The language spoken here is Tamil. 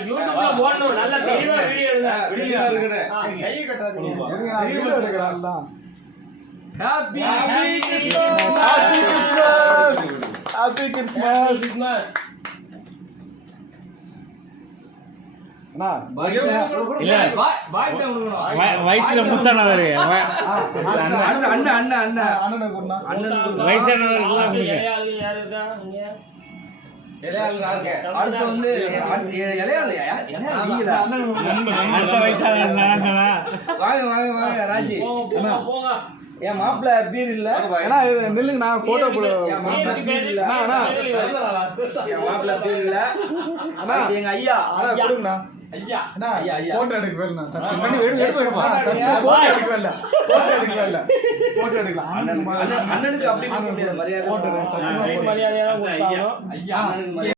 யூடியூப்ல போடணும் நல்ல தெளிவா வீடியோ எடுங்க வீடியோ எடுங்க கை கட்டாதீங்க வீடியோ எடுக்கறான்ல ஹேப்பி கிறிஸ்மஸ் அண்ணா இல்ல வயசுல முத்தானவரு அண்ணனுக்கு கொடுங்க வயசானவருக்கு யாரு இருக்கா இங்க அடுத்து வந்து வாங்க ராஜி போங்க என் மாப்பிள்ள பீர் இல்ல நில்லுங்க நான் போட்டோ என் மாப்பிள்ள பீர் இல்ல எங்க ஐயா கொடுங்கண்ணா ஐயா போட்டோ எடுக்க வரல போட்டோ எடுக்கலாம் அண்ணனுக்கு அப்படி மரியாதை மரியாதையா கொடுத்தாங்க ஐயா